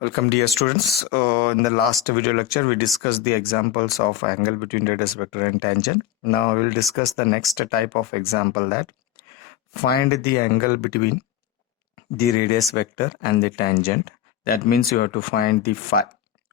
Welcome dear students. In the last video lecture we discussed the examples of angle between radius vector and tangent. Now we will discuss the next type of example, that find the angle between the radius vector and the tangent. That means you have to find the phi.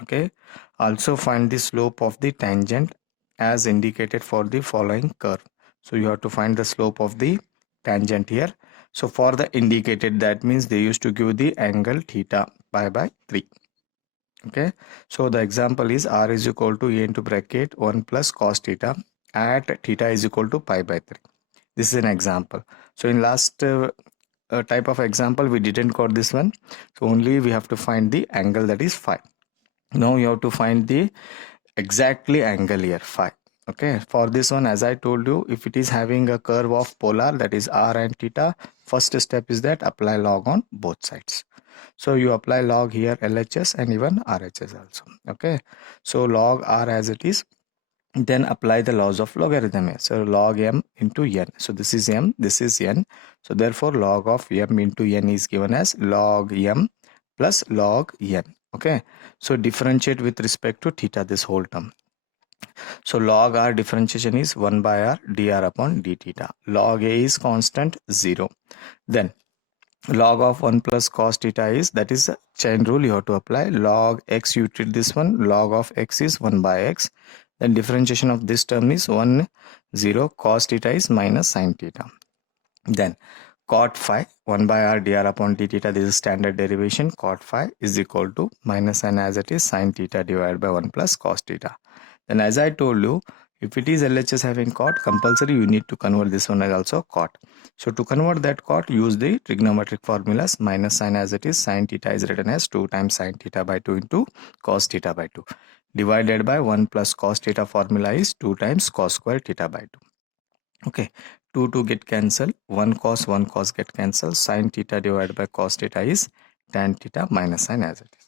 Okay. Also find the slope of the tangent as indicated for the following curve. So you have to find the slope of the tangent here. So for the indicated, that means they used to give the angle theta pi by 3. Okay, so the example is r is equal to a into bracket 1 plus cos theta at theta is equal to pi by 3. This is an example. So in last type of example we didn't got this one, so only we have to find the angle, that is phi. Now you have to find the exactly angle here, phi. Okay, for this one, as I told you, if it is having a curve of polar, that is r and theta, first step is that apply log on both sides. So you apply log here LHS and even RHS also. Okay, so log r as it is, then apply the laws of logarithm here. So log m into n. So this is m, this is n. So therefore log of m into n is given as log m plus log n. Okay, so differentiate with respect to theta this whole term. So log r differentiation is 1 by r dr upon d theta. Log a is constant 0. Then log of 1 plus cos theta is, that is a chain rule you have to apply. Log x, you treat this one, log of x is 1 by x. Then differentiation of this term is 1 0, cos theta is minus sin theta. Then cot phi 1 by r dr upon d theta, this is standard derivation. Cot phi is equal to minus n as it is sin theta divided by 1 plus cos theta. Then as I told you, if it is LHS having cot, compulsory you need to convert this one as also cot. So to convert that cot, use the trigonometric formulas. Minus sin as it is, sin theta is written as 2 times sin theta by 2 into cos theta by 2. Divided by 1 plus cos theta formula is 2 times cos square theta by 2. Okay, 2 get cancelled, 1 cos get cancelled. Sin theta divided by cos theta is tan theta minus sin as it is.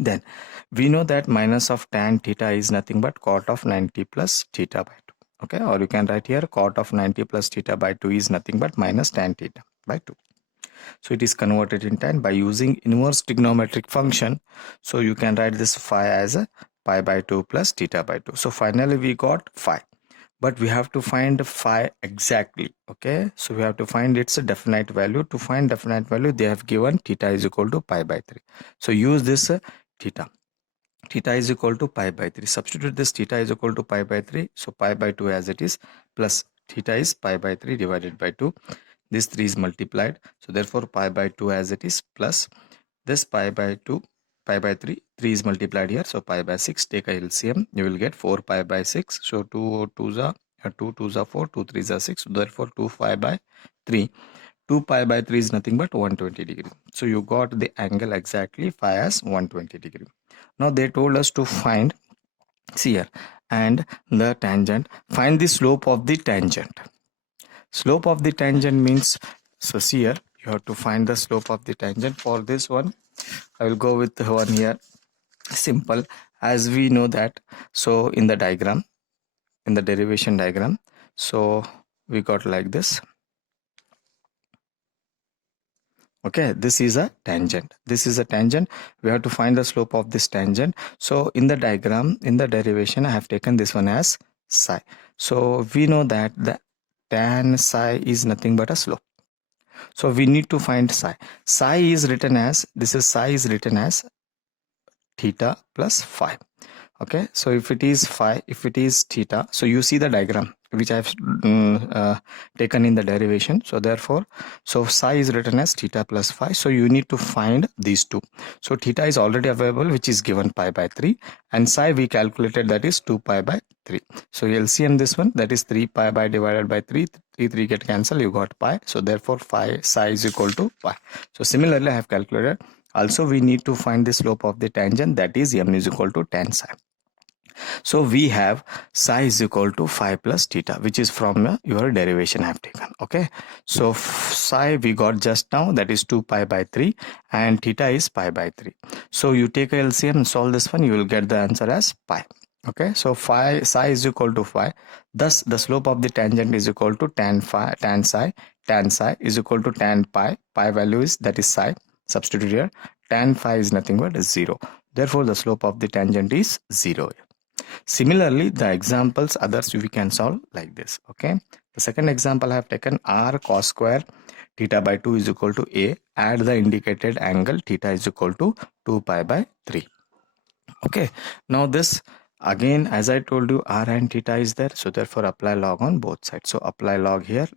Then we know that minus of tan theta is nothing but cot of 90 plus theta by 2. Okay, or you can write here cot of 90 plus theta by 2 is nothing but minus tan theta by 2. So it is converted in tan by using inverse trigonometric function. So you can write this phi as a pi by 2 plus theta by 2. So finally we got phi, but we have to find phi exactly. Okay, so we have to find its definite value. To find definite value, they have given theta is equal to pi by 3. So use this theta is equal to pi by 3. Substitute this theta is equal to pi by 3. So pi by 2 as it is, plus theta is pi by 3 divided by 2. This 3 is multiplied. So therefore pi by 2 as it is, plus this pi by 2, pi by 3. 3 is multiplied here. So pi by 6. Take a LCM. You will get 4 pi by 6. So 2 2s are 2 2s are 4. 2 3s are 6. So therefore 2 pi by 3. 2 pi by 3 is nothing but 120 degree. So you got the angle exactly phi as 120 degree. Now they told us to find, see here, and the tangent. Find the slope of the tangent. Slope of the tangent means, so see here, you have to find the slope of the tangent. For this one, I will go with the one here, simple, as we know that. So in the diagram, in the derivation diagram, so we got like this. Okay, this is a tangent. This is a tangent. We have to find the slope of this tangent. So in the diagram, in the derivation, I have taken this one as psi. So we know that the tan psi is nothing but a slope. So we need to find psi. Psi is written as, this is psi is written as theta plus phi. Okay, so if it is phi, if it is theta, so you see the diagram which I have taken in the derivation. So therefore, so psi is written as theta plus phi. So you need to find these two. So theta is already available, which is given pi by 3, and psi we calculated, that is 2 pi by 3. So LCM this one, that is 3 pi by divided by 3. 3 get cancelled, you got pi. So therefore psi is equal to pi. So similarly I have calculated. Also we need to find the slope of the tangent, that is m is equal to tan psi. So we have psi is equal to phi plus theta, which is from your derivation I have taken. Okay, so psi we got just now, that is 2 pi by 3, and theta is pi by 3. So you take a LCM and solve this one, you will get the answer as pi. Okay, so psi is equal to phi. Thus the slope of the tangent is equal to tan phi, tan psi is equal to tan pi. Pi value is, that is psi. Substitute here, tan phi is nothing but 0. Therefore, the slope of the tangent is 0. Similarly, the examples others we can solve like this. Okay. The second example I have taken r cos square theta by 2 is equal to a. Add the indicated angle theta is equal to 2 pi by 3. Okay. Now this again, as I told you, r and theta is there. So therefore apply log on both sides. So apply log here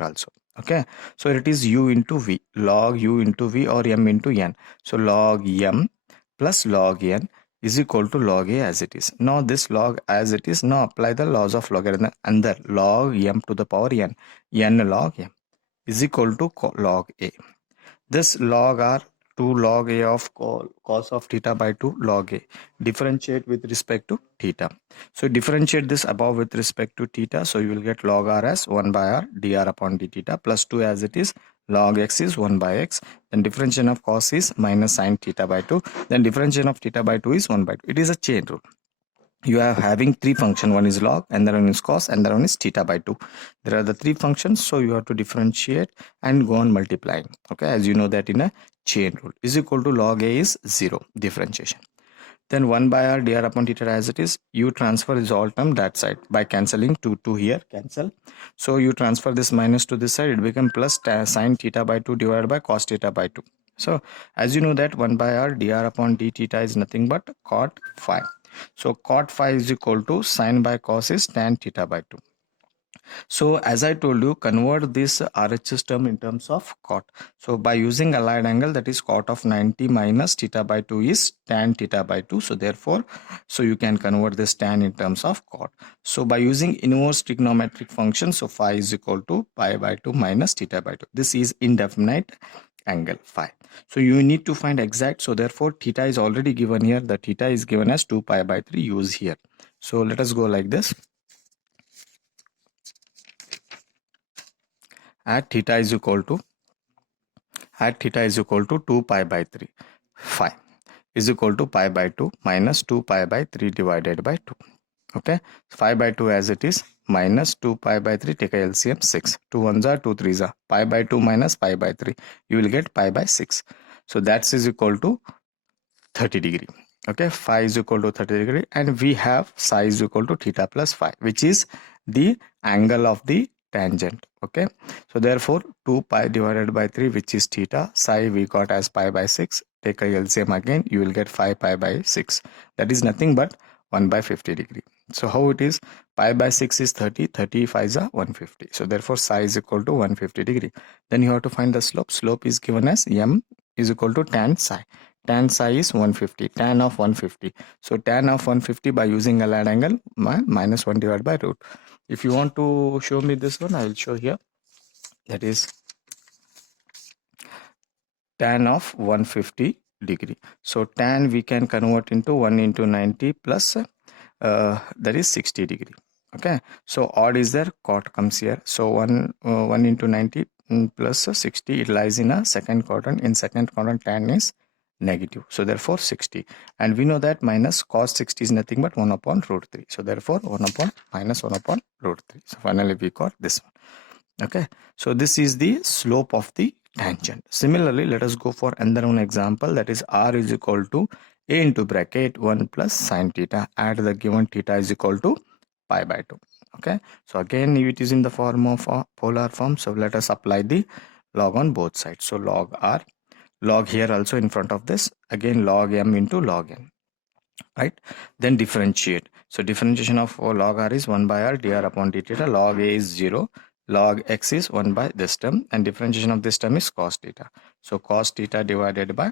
also. Okay. So it is u into v, log u into v or m into n. So log m plus log n is equal to log a as it is. Now this log as it is, now apply the laws of logarithm under log m to the power n log m is equal to log a. This log r 2 log a of cos of theta by 2 log a. Differentiate with respect to theta. So differentiate this above with respect to theta. So you will get log r as 1 by r dr upon d theta plus 2 as it is. Log x is 1 by x. Then differentiation of cos is minus sin theta by 2. Then differentiation of theta by 2 is 1 by 2. It is a chain rule. You are having three functions. One is log, and one is cos, and one is theta by 2. There are the three functions, so you have to differentiate and go on multiplying. Okay, as you know that in a chain rule is equal to log a is 0 differentiation. Then 1 by r dr upon theta as it is. You transfer this all term that side by cancelling 2 here cancel. So you transfer this minus to this side, it becomes plus sin theta by 2 divided by cos theta by 2. So as you know that 1 by r dr upon d theta is nothing but cot phi. So cot phi is equal to sin by cos is tan theta by 2. So as I told you, convert this RHS term in terms of cot. So by using allied angle, that is cot of 90 minus theta by 2 is tan theta by 2. So therefore, so you can convert this tan in terms of cot. So by using inverse trigonometric function, so phi is equal to pi by 2 minus theta by 2. This is indefinite angle phi. So you need to find exact. So therefore theta is already given here. The theta is given as 2 pi by 3. Use here. So let us go like this. At theta is equal to 2 pi by 3 phi is equal to pi by 2 minus 2 pi by 3 divided by 2. Okay, 5 by 2 as it is minus 2 pi by 3, take a LCM 6. 2 1s are 2 3s are pi by 2 minus pi by 3. You will get pi by 6. So that is equal to 30 degree. Okay, phi is equal to 30 degree, and we have psi is equal to theta plus phi, which is the angle of the tangent. Okay, so therefore 2 pi divided by 3, which is theta, psi we got as pi by 6. Take a LCM again, you will get 5 pi by 6. That is nothing but 1 by 50 degree. So how it is? Pi by 6 is 30, 35 is 150. So therefore psi is equal to 150 degree. Then you have to find the slope. Slope is given as m is equal to tan psi. Tan psi is 150, tan of 150. So tan of 150 by using allied angle minus 1 divided by root. If you want to show me this one, I will show here. That is tan of 150 degree. So tan we can convert into 1 into 90 plus that is 60 degree. Okay, so odd is there, cot comes here. So 1 into 90 plus 60, it lies in a second quadrant. In second quadrant tan is negative, so therefore 60, and we know that minus cos 60 is nothing but 1 upon root 3. So therefore 1 upon minus 1 upon root 3. So finally we got this one. Okay, so this is the slope of the tangent. Similarly, let us go for another one example, that is r is equal to a into bracket 1 plus sin theta. Add the given theta is equal to pi by 2. Okay, so again it is in the form of a polar form. So let us apply the log on both sides. So log r, log here also in front of this, again log m into log n, right? Then differentiate. So differentiation of log r is 1 by r dr upon d theta. Log a is 0, log x is 1 by this term, and differentiation of this term is cos theta. So cos theta divided by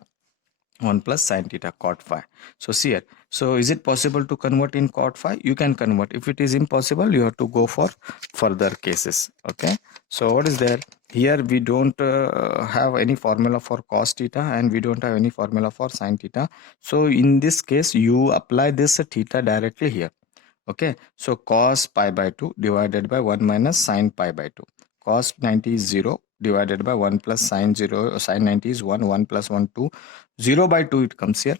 1 plus sin theta, cot phi. So see here, so is it possible to convert in cot phi? You can convert. If it is impossible, you have to go for further cases. Okay, so what is there? Here we don't have any formula for cos theta, and we don't have any formula for sin theta. So in this case, you apply this theta directly here. Okay, so cos pi by 2 divided by 1 minus sin pi by 2. Cos 90 is 0 divided by 1 plus sin 0, sin 90 is 1, 1 plus 1, 2. 0 by 2 it comes here.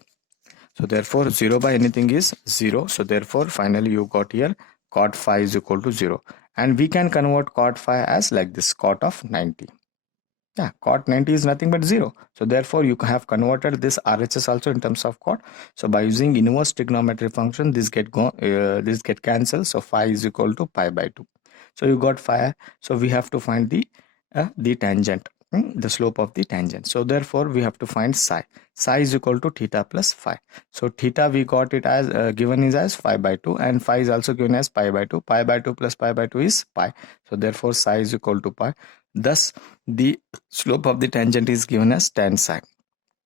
So therefore 0 by anything is 0. So therefore finally you got here cot phi is equal to 0. And we can convert cot phi as like this, cot of 90. Yeah, cot 90 is nothing but 0. So therefore you have converted this RHS also in terms of cot. So by using inverse trigonometry function, this get cancelled. So phi is equal to pi by 2. So you got phi. So we have to find the tangent, the slope of the tangent. So therefore we have to find psi. Psi is equal to theta plus phi. So theta we got it as given is as phi by 2, and phi is also given as pi by 2. Pi by 2 plus pi by 2 is pi. So therefore psi is equal to pi. Thus the slope of the tangent is given as tan psi.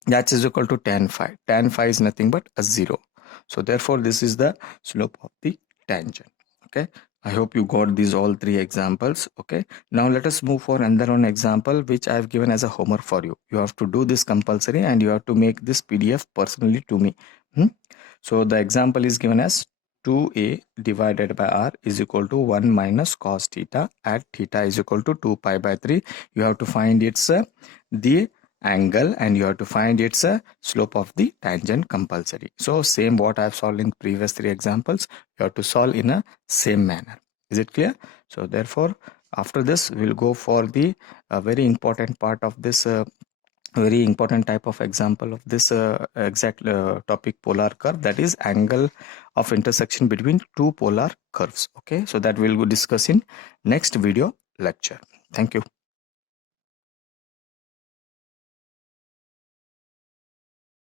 That is equal to tan phi. Tan phi is nothing but a 0. So therefore this is the slope of the tangent. Okay, I hope you got these all three examples. Okay, now let us move for another one example which I have given as a homework for you. You have to do this compulsory and you have to make this PDF personally to me. So the example is given as 2a divided by r is equal to 1 minus cos theta at theta is equal to 2 pi by 3. You have to find its the angle and you have to find its slope of the tangent compulsory. So same what I have solved in previous three examples, you have to solve in a same manner. Is it clear? So therefore after this we'll go for the very important part of this very important type of example of this exact topic, polar curve, that is angle of intersection between two polar curves. Okay, so that we'll discuss in next video lecture. Thank you.